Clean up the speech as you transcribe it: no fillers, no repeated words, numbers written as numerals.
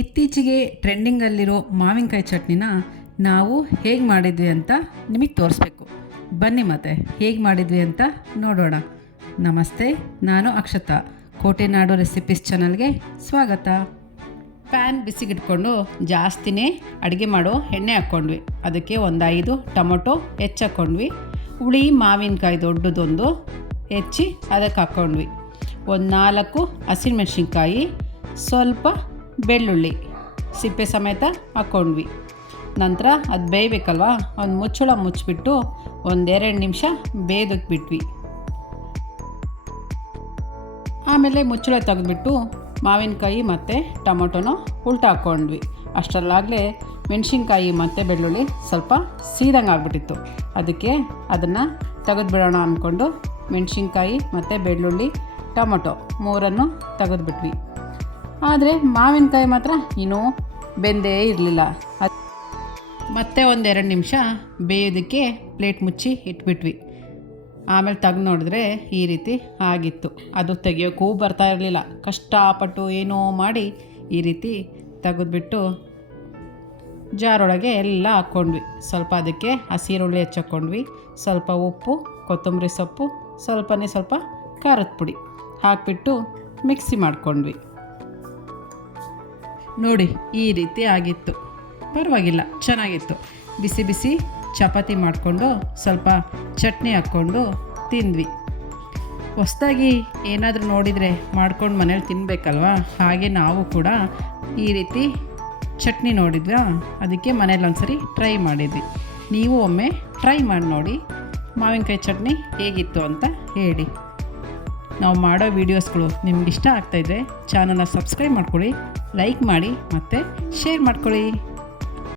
ಇತ್ತೀಚೆಗೆ ಟ್ರೆಂಡಿಂಗಲ್ಲಿರೋ ಮಾವಿನಕಾಯಿ ಚಟ್ನಿನ ನಾವು ಹೇಗೆ ಮಾಡಿದ್ವಿ ಅಂತ ನಿಮಗೆ ತೋರಿಸ್ಬೇಕು. ಬನ್ನಿ ಮತ್ತೆ ಹೇಗೆ ಮಾಡಿದ್ವಿ ಅಂತ ನೋಡೋಣ. ನಮಸ್ತೆ, ನಾನು ಅಕ್ಷತಾ. ಕೋಟೆನಾಡು ರೆಸಿಪೀಸ್ ಚಾನಲ್ಗೆ ಸ್ವಾಗತ. ಪ್ಯಾನ್ ಬಿಸಿಗಿಟ್ಕೊಂಡು ಜಾಸ್ತಿನೇ ಅಡುಗೆ ಮಾಡೋ ಎಣ್ಣೆ ಹಾಕ್ಕೊಂಡ್ವಿ. ಅದಕ್ಕೆ ಒಂದು 5 ಟೊಮೊಟೊ ಹೆಚ್ಚಾಕ್ಕೊಂಡ್ವಿ. ಹುಳಿ ಮಾವಿನಕಾಯಿ ದೊಡ್ಡದೊಂದು ಹೆಚ್ಚಿ ಅದಕ್ಕೆ ಹಾಕ್ಕೊಂಡ್ವಿ. ಒಂದು 4 ಹಸಿಮೆಣ್ಸಿನ್ಕಾಯಿ, ಸ್ವಲ್ಪ ಬೆಳ್ಳುಳ್ಳಿ ಸಿಪ್ಪೆ ಸಮೇತ ಹಾಕ್ಕೊಂಡ್ವಿ. ನಂತರ ಅದು ಬೇಯಬೇಕಲ್ವ, ಒಂದು ಮುಚ್ಚಳ ಮುಚ್ಚಿಬಿಟ್ಟು 1-2 ನಿಮಿಷ ಬೇಯೋದಕ್ಕೆ ಬಿಟ್ವಿ. ಆಮೇಲೆ ಮುಚ್ಚಳ ತೆಗೆದ್ಬಿಟ್ಟು ಮಾವಿನಕಾಯಿ ಮತ್ತು ಟೊಮೊಟೊನ ಉಲ್ಟಾ ಹಾಕ್ಕೊಂಡ್ವಿ. ಅಷ್ಟರಲ್ಲಾಗಲೇ ಮೆಣಸಿನ್ಕಾಯಿ ಮತ್ತು ಬೆಳ್ಳುಳ್ಳಿ ಸ್ವಲ್ಪ ಸೀದಂಗೆ ಆಗಿಬಿಟ್ಟಿತ್ತು. ಅದಕ್ಕೆ ಅದನ್ನು ತೆಗೆದುಬಿಡೋಣ ಅಂದ್ಕೊಂಡು ಮೆಣಸಿನ್ಕಾಯಿ ಮತ್ತು ಬೆಳ್ಳುಳ್ಳಿ ಟೊಮೊಟೊ 3 ತೆಗೆದುಬಿಟ್ವಿ. ಆದರೆ ಮಾವಿನಕಾಯಿ ಮಾತ್ರ ಇನ್ನೂ ಬೆಂದೇ ಇರಲಿಲ್ಲ. ಮತ್ತೆ 1-2 ನಿಮಿಷ ಬೇಯೋದಕ್ಕೆ ಪ್ಲೇಟ್ ಮುಚ್ಚಿ ಇಟ್ಬಿಟ್ವಿ. ಆಮೇಲೆ ತೆಗೆದು ನೋಡಿದ್ರೆ ಈ ರೀತಿ ಆಗಿತ್ತು. ಅದು ತೆಗಿಯೋಕ್ಕೂ ಬರ್ತಾ ಇರಲಿಲ್ಲ. ಕಷ್ಟಪಟ್ಟು ಏನೋ ಮಾಡಿ ಈ ರೀತಿ ತೆಗೆದ್ಬಿಟ್ಟು ಜಾರೊಳಗೆ ಎಲ್ಲ ಹಾಕ್ಕೊಂಡ್ವಿ. ಸ್ವಲ್ಪ ಅದಕ್ಕೆ ಹಸಿರುಳ್ಳಿ ಹೆಚ್ಚಾಕ್ಕೊಂಡ್ವಿ, ಸ್ವಲ್ಪ ಉಪ್ಪು, ಕೊತ್ತಂಬರಿ ಸೊಪ್ಪು, ಸ್ವಲ್ಪ ಖಾರದ ಪುಡಿ ಹಾಕಿಬಿಟ್ಟು ಮಿಕ್ಸಿ ಮಾಡ್ಕೊಂಡ್ವಿ. ನೋಡಿ ಈ ರೀತಿ ಆಗಿತ್ತು. ಪರವಾಗಿಲ್ಲ, ಚೆನ್ನಾಗಿತ್ತು. ಬಿಸಿ ಬಿಸಿ ಚಪಾತಿ ಮಾಡಿಕೊಂಡು ಸ್ವಲ್ಪ ಚಟ್ನಿ ಹಾಕ್ಕೊಂಡು ತಿಂದ್ವಿ. ಹೊಸ್ದಾಗಿ ಏನಾದರೂ ನೋಡಿದರೆ ಮಾಡ್ಕೊಂಡು ಮನೇಲಿ ತಿನ್ನಬೇಕಲ್ವ. ಹಾಗೆ ನಾವು ಕೂಡ ಈ ರೀತಿ ಚಟ್ನಿ ನೋಡಿದ್ವಾ, ಅದಕ್ಕೆ ಮನೇಲಿ ಒಂದ್ಸರಿ ಟ್ರೈ ಮಾಡಿದ್ವಿ. ನೀವು ಒಮ್ಮೆ ಟ್ರೈ ಮಾಡಿ ನೋಡಿ, ಮಾವಿನಕಾಯಿ ಚಟ್ನಿ ಹೇಗಿತ್ತು ಅಂತ ಹೇಳಿ. ನಾವು ಮಾಡೋ ವೀಡಿಯೋಸ್ಗಳು ನಿಮ್ಗೆ ಇಷ್ಟ ಆಗ್ತಾಯಿದ್ರೆ ಚಾನಲ್ನ ಸಬ್ಸ್ಕ್ರೈಬ್ ಮಾಡ್ಕೊಳ್ಳಿ, ಲೈಕ್ ಮಾಡಿ ಮತ್ತು ಶೇರ್ ಮಾಡ್ಕೊಳ್ಳಿ.